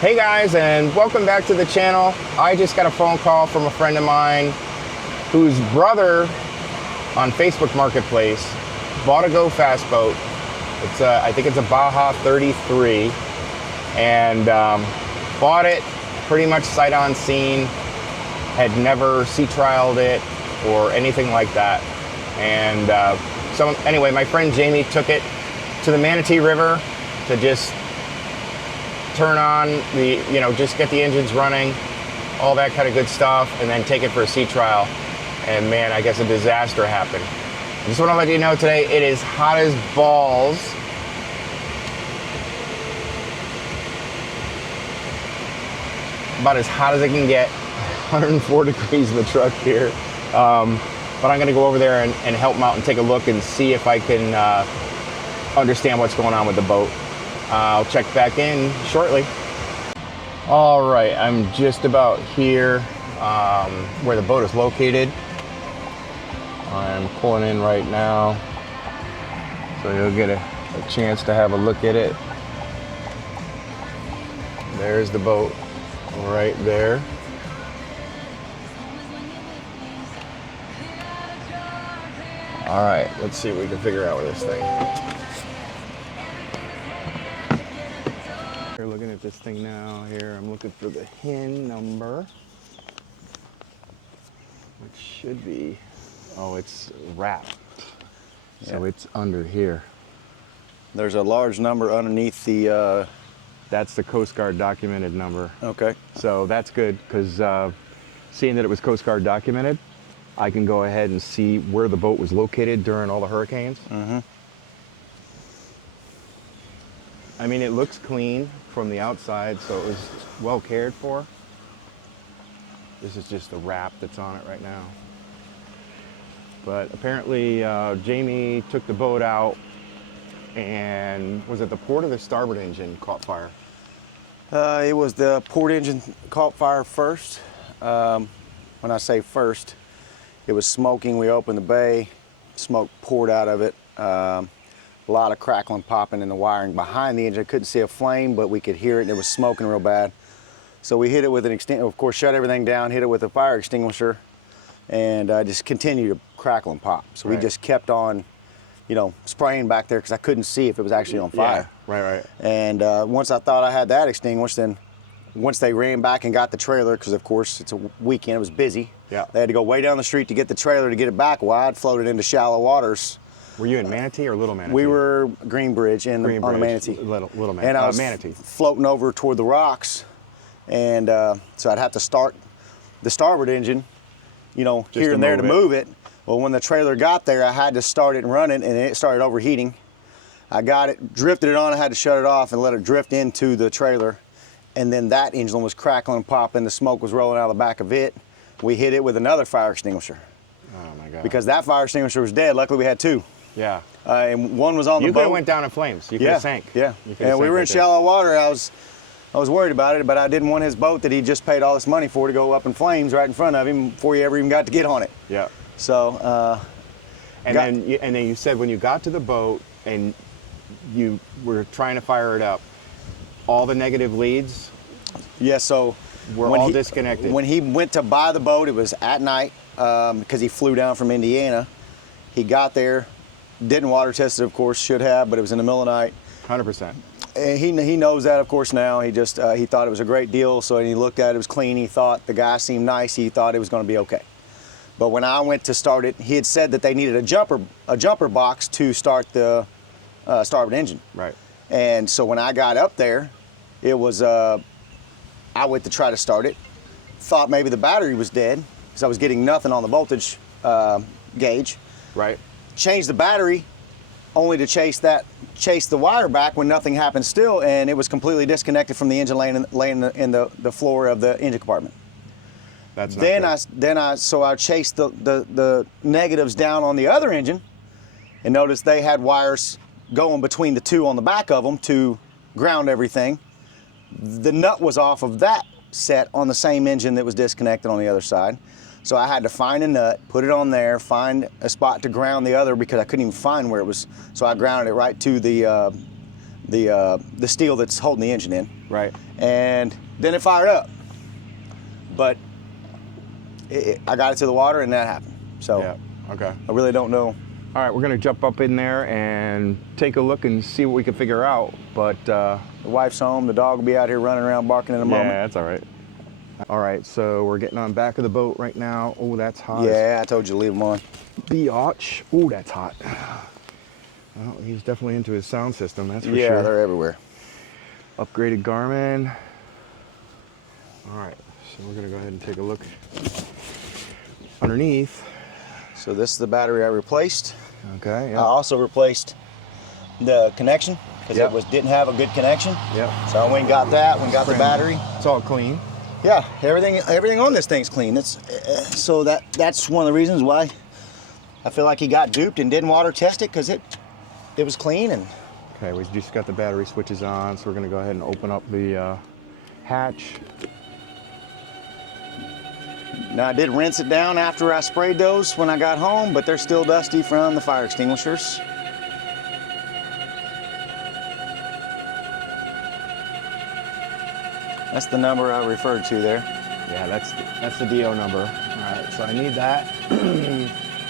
Hey guys, and welcome back to the channel. I just got a phone call from a friend of mine whose brother on Facebook Marketplace bought a Go Fast boat. It's I think it's a Baja 33, and bought it pretty much sight on scene. Had never sea trialed it or anything like that. And so anyway, my friend Jamie took it to the Manatee River to just turn on the, just get the engines running, all that kind of good stuff, and then take it for a sea trial. And man, I guess a disaster happened. I just want to let you know today, it is hot as balls. About as hot as it can get, 104 degrees in the truck here. But I'm gonna go over there and help them out and take a look and see if I can understand what's going on with the boat. I'll check back in shortly. All right, I'm just about here where the boat is located. I'm pulling in right now, so you'll get a chance to have a look at it. There's the boat right there. All right, let's see what we can figure out with this thing. We're looking at this thing now here. I'm looking for the HIN number, which should be, oh, it's wrapped. So it's under here. There's a large number underneath the... That's the Coast Guard documented number. Okay. So that's good, because seeing that it was Coast Guard documented, I can go ahead and see where the boat was located during all the hurricanes. Mm-hmm. I mean, it looks clean from the outside, so it was well cared for. This is just the wrap that's on it right now. But apparently, Jamie took the boat out, and was it the port or the starboard engine caught fire? It was the port engine caught fire first. When I say first, it was smoking. We opened the bay, smoke poured out of it. A lot of crackling, popping in the wiring behind the engine. I couldn't see a flame, but we could hear it, and it was smoking real bad. So we hit it with an of course, shut everything down, hit it with a fire extinguisher, and just continued to crackle and pop. So we just kept on, spraying back there because I couldn't see if it was actually on fire. Yeah, right. And once I thought I had that extinguished, then once they ran back and got the trailer, because of course it's a weekend, it was busy. Yeah. They had to go way down the street to get the trailer to get it back. Well, I'd floated into shallow waters. Were you in Manatee or Little Manatee? We were Greenbridge on the Manatee. Little Manatee. And I was Manatee. floating over toward the rocks, and so I'd have to start the starboard engine, here and there to move it. Well, when the trailer got there, I had to start it running, and it started overheating. I got it, drifted it on, I had to shut it off and let it drift into the trailer, and then that engine was crackling and popping, the smoke was rolling out of the back of it. We hit it with another fire extinguisher. Oh my God. Because that fire extinguisher was dead. Luckily we had two. Yeah. And one was on the boat. You could have went down in flames. You could have sank. Yeah. And we were in shallow water. I was worried about it, but I didn't want his boat that he just paid all this money for to go up in flames right in front of him before he ever even got to get on it. Yeah. So. Then you said when you got to the boat and you were trying to fire it up, all the negative leads. Yeah. So. We're all disconnected. When he went to buy the boat, it was at night because he flew down from Indiana. He got there, didn't water test it, of course, should have, but it was in the middle of the night. 100%. And he knows that, of course, now. He just he thought it was a great deal, so he looked at it, it was clean. He thought the guy seemed nice. He thought it was going to be okay. But when I went to start it, he had said that they needed a jumper box to start the starboard engine. Right. And so when I got up there, it was I went to try to start it, thought maybe the battery was dead because I was getting nothing on the voltage gauge. Right. Changed the battery only to chase the wire back when nothing happened still, and it was completely disconnected from the engine laying in the floor of the engine compartment. That's not then I chased the negatives down on the other engine and noticed they had wires going between the two on the back of them to ground everything. The nut was off of that set on the same engine that was disconnected on the other side. So I had to find a nut, put it on there, find a spot to ground the other because I couldn't even find where it was. So I grounded it right to the the steel that's holding the engine in. Right. And then it fired up. But I got it to the water and that happened. So Yeah. Okay. I really don't know. All right, we're gonna jump up in there and take a look and see what we can figure out. But The wife's home. The dog will be out here running around barking in a moment. yeah, that's all right. All right, so we're getting on back of the boat right now. Oh, that's hot. Yeah, I told you to leave them on. Biatch. Oh, that's hot. Well, he's definitely into his sound system, that's for Yeah, sure. they're everywhere. Upgraded Garmin. All right, so we're gonna go ahead and take a look underneath. So this is the battery I replaced. Okay, I yeah. also replaced the connection because Yep. it didn't have a good connection. Yep. So I went and got that. Went and got the battery. It's all clean. Yeah, everything on this thing's clean. It's so that's one of the reasons why I feel like he got duped and didn't water test it because it was clean. And Okay, we just got the battery switches on, so we're gonna go ahead and open up the hatch. now I did rinse it down after I sprayed those when I got home, but they're still dusty from the fire extinguishers. That's the number I referred to there. Yeah, that's the DO number. All right, so I need that.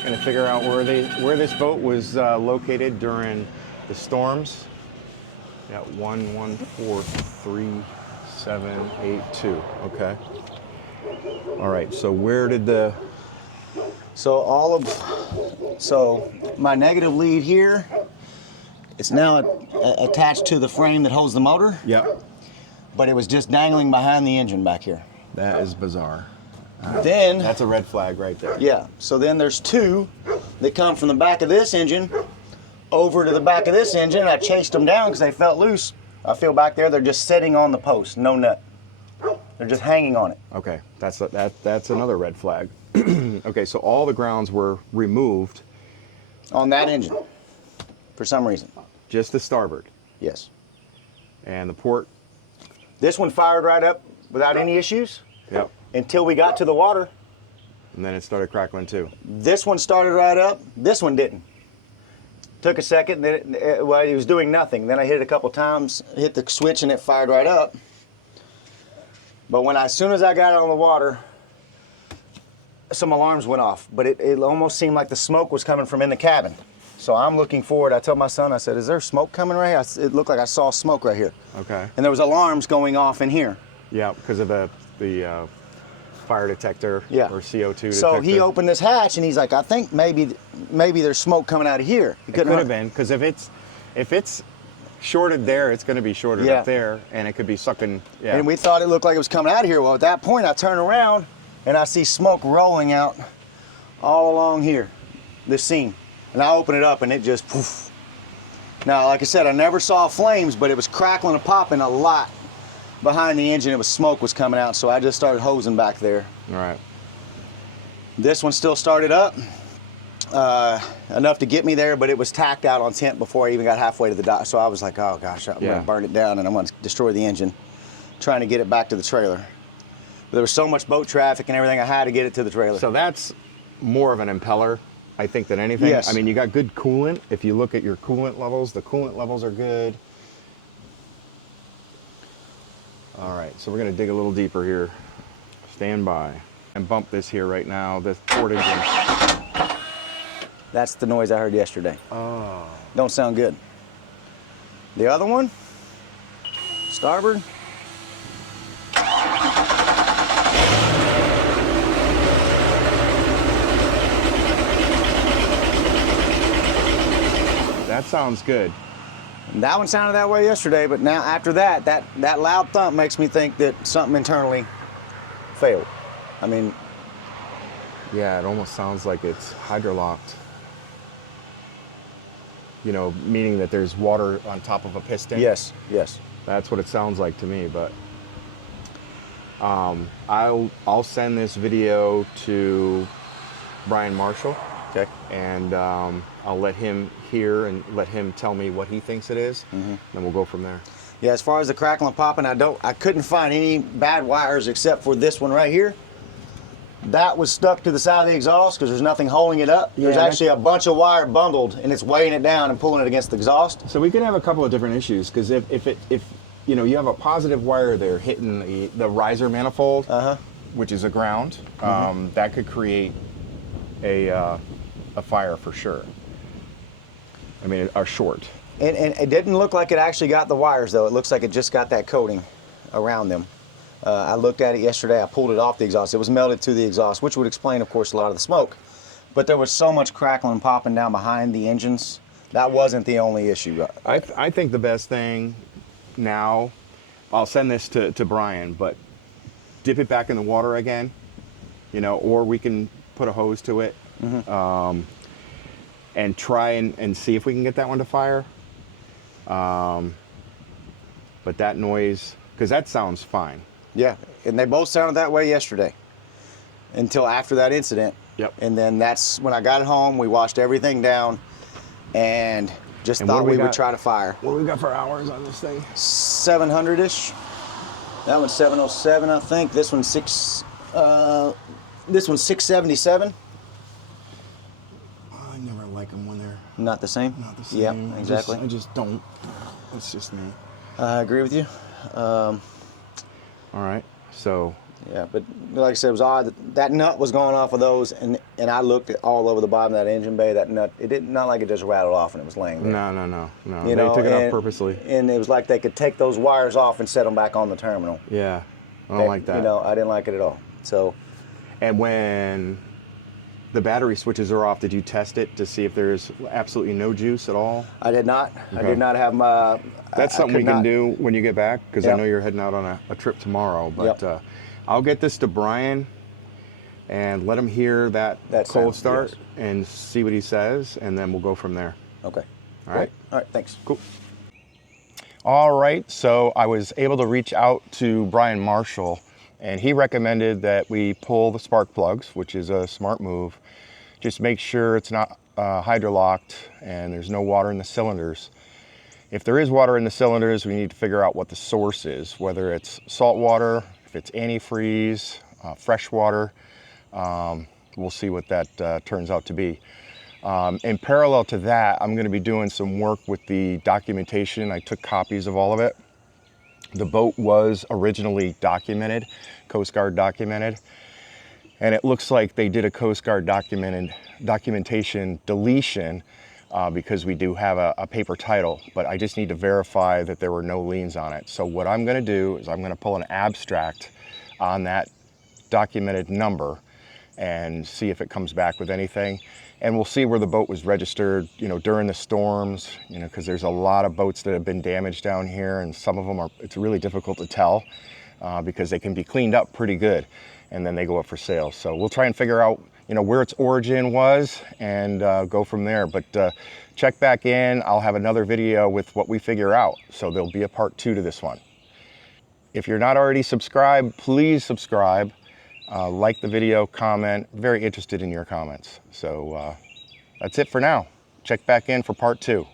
Gonna figure out where this boat was located during the storms. Yeah, 1143782. Okay. All right. So where did the? So my negative lead here, it's now attached to the frame that holds the motor, Yep. but it was just dangling behind the engine back here. That is bizarre. Then, That's a red flag right there. yeah, so then there's two that come from the back of this engine over to the back of this engine. I chased them down because they felt loose. I feel back there, they're just sitting on the post, no nut. They're just hanging on it. Okay, that's another red flag. Okay, so all the grounds were removed, On that engine, for some reason. just the starboard Yes. and the port. This one fired right up without any issues Yep. until we got to the water. And then it started crackling too. This one started right up. This one didn't. Took a second. Then it was doing nothing. Then I hit it a couple times, hit the switch, and it fired right up. But as soon as I got it on the water, some alarms went off. But it almost seemed like the smoke was coming from in the cabin. So I'm looking forward. I told my son, I said, "Is there smoke coming right here?" It looked like I saw smoke right here. Okay. And there was alarms going off in here. Yeah, because of the fire detector Yeah. or CO2 detector. So he opened this hatch and he's like, "I think maybe there's smoke coming out of here." It could have been, because if it's shorted there, it's going to be shorted Yeah. up there, and it could be sucking. Yeah. And we thought it looked like it was coming out of here. Well, at that point, I turn around and I see smoke rolling out all along here, this seam. And I open it up and it just poof. Now, like I said, I never saw flames, but it was crackling and popping a lot behind the engine. It was smoke was coming out, so I just started hosing back there. All right. This one still started up, enough to get me there, but it was tacked out on tent before I even got halfway to the dock. So I was like, oh gosh, I'm gonna burn it down and I'm gonna destroy the engine, trying to get it back to the trailer. But there was so much boat traffic and everything, I had to get it to the trailer. So that's more of an impeller, I think, than anything. Yes. I mean, you got good coolant. If you look at your coolant levels, the coolant levels are good. All right, so we're gonna dig a little deeper here. Stand by. And bump this here right now, the port engine. That's the noise I heard yesterday. Oh. Don't sound good. The other one, starboard. That sounds good. And that one sounded that way yesterday, but now after that loud thump makes me think that something internally failed. I mean, Yeah, it almost sounds like it's hydrolocked. You know, meaning that there's water on top of a piston. yes, yes. That's what it sounds like to me, but I'll send this video to Brian Marshall. Okay. And I'll let him hear and let him tell me what he thinks it is. Then we'll go from there. Yeah, as far as the crackling popping, I couldn't find any bad wires except for this one right here. that was stuck to the side of the exhaust because there's nothing holding it up. There's actually a bunch of wire bundled, and it's weighing it down and pulling it against the exhaust. So we could have a couple of different issues, because if you know, you have a positive wire there hitting the riser manifold, which is a ground, that could create a fire for sure. I mean, a short. And it didn't look like it actually got the wires, though. It looks like it just got that coating around them. I looked at it yesterday. I pulled it off the exhaust. It was melted to the exhaust, which would explain, of course, a lot of the smoke. But there was so much crackling and popping down behind the engines. That wasn't the only issue. I think the best thing now, I'll send this to Brian, but dip it back in the water again, you know, or we can put a hose to it, and try and see if we can get that one to fire. But that noise, because that sounds fine. Yeah, and they both sounded that way yesterday until after that incident. Yep. And then that's when I got home, we washed everything down and just thought we would try to fire. What do we got for hours on this thing? 700-ish. That one's 707, I think. This one's 677. I never like them when they're Not the same? not the same. Yeah, exactly. I just don't. It's just me. I agree with you. All right, so Yeah, but like I said, it was odd. That nut was going off of those, and I looked at all over the bottom of that engine bay. That nut, it didn't, not like it just rattled off and it was laying there. no. You They know, took it off purposely. And it was like they could take those wires off and set them back on the terminal. Yeah, I don't like that. You know, I didn't like it at all. So, And when the battery switches are off, did you test it to see if there's absolutely no juice at all? I did not. I Okay. did not have my. That's something we can do when you get back, because I Yep. know you're heading out on a trip tomorrow. But Yep. I'll get this to Brian and let him hear that cold sound, start yes. and see what he says, and then we'll go from there. Okay. All right? All right. Thanks. Cool. All right, so I was able to reach out to Brian Marshall, and he recommended that we pull the spark plugs, which is a smart move. Just make sure it's not hydrolocked and there's no water in the cylinders. If there is water in the cylinders, we need to figure out what the source is, whether it's salt water, if it's antifreeze, fresh water. We'll see what that turns out to be. In parallel to that, I'm going to be doing some work with the documentation. I took copies of all of it. The boat was originally documented, Coast Guard documented, and it looks like they did a Coast Guard documentation deletion because we do have a paper title, but I just need to verify that there were no liens on it. So what I'm going to do is I'm going to pull an abstract on that documented number and see if it comes back with anything. And we'll see where the boat was registered, you know, during the storms, you know, because there's a lot of boats that have been damaged down here, and some of them are, it's really difficult to tell because they can be cleaned up pretty good and then they go up for sale. So we'll try and figure out, you know, where its origin was and go from there. But check back in. I'll have another video with what we figure out. So there'll be a part 2 to this one. If you're not already subscribed, please subscribe. Like the video, comment. Very interested in your comments. So that's it for now. Check back in for part 2.